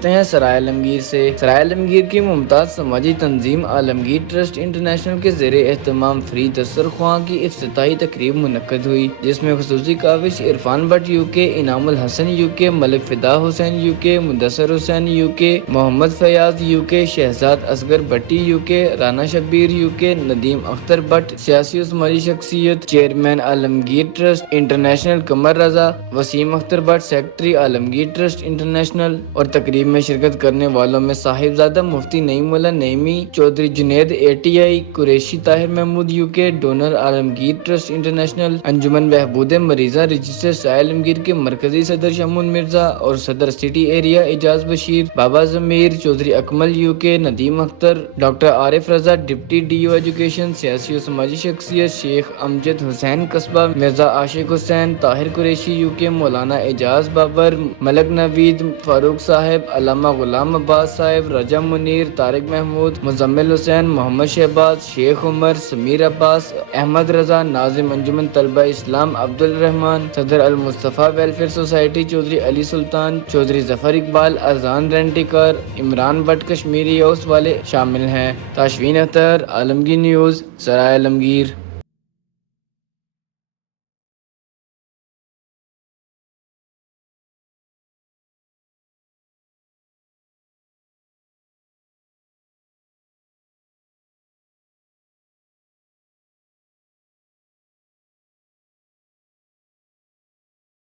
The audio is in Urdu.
کرتے ہیں سرائے عالمگیر سے۔ سرائے عالمگیر کی ممتاز سماجی تنظیم عالمگیر ٹرسٹ انٹرنیشنل کے زیر اہتمام فری دسترخواں کی افتتاحی تقریب منعقد ہوئی، جس میں خصوصی کاوش عرفان بٹ یو کے، انعام الحسن یو کے، ملک فدا حسین یو کے، مدثر حسین یو کے، محمد فیاض یو کے، شہزاد اصغر بٹی یو کے، رانا شبیر یو کے، ندیم اختر بٹ سیاسی و سماجی شخصیت، chairman Alamgir trust international Qamar Raza, Waseem Akhtar Butt secretary Alamgir trust international, اور تقریب میں شرکت کرنے والوں میں صاحبزادہ مفتی Naeem Ullah Naeemi, Chaudhry Junaid ATI، Qureshi Tahir Mahmood U K, donor Alamgir trust international, Anjuman Behbood Mareezan register سرائے عالمگیر کے مرکزی صدر شمون مرزا اور صدر سٹی ایریا اعجاز بشیر، بابا ضمیر، چودھری اکمل یو کے، Nadeem Akhtar, doctor Arif Raza deputy DO education, سیاسی و سماجی شخصیت شیخ امجد حسین قصبہ، مرزا عاشق حسین، طاہر قریشی یو کے، مولانا اعجاز بابر، ملک نوید فاروق صاحب، علامہ غلام عباس صاحب، رجا منیر، طارق محمود، مزمل حسین، محمد شہباز، شیخ عمر، سمیر عباس، احمد رضا، ناظم انجمن طلبہ اسلام عبد الرحمان، صدر Al-Mustafa welfare society Chaudhry Ali Sultan, Chaudhry Zafar Iqbal, Arzan rent a car, Imran Butt Kashmiri house والے شامل ہیں۔ تاشفین اختر، عالمگیر نیوز، سرائے عالمگیر۔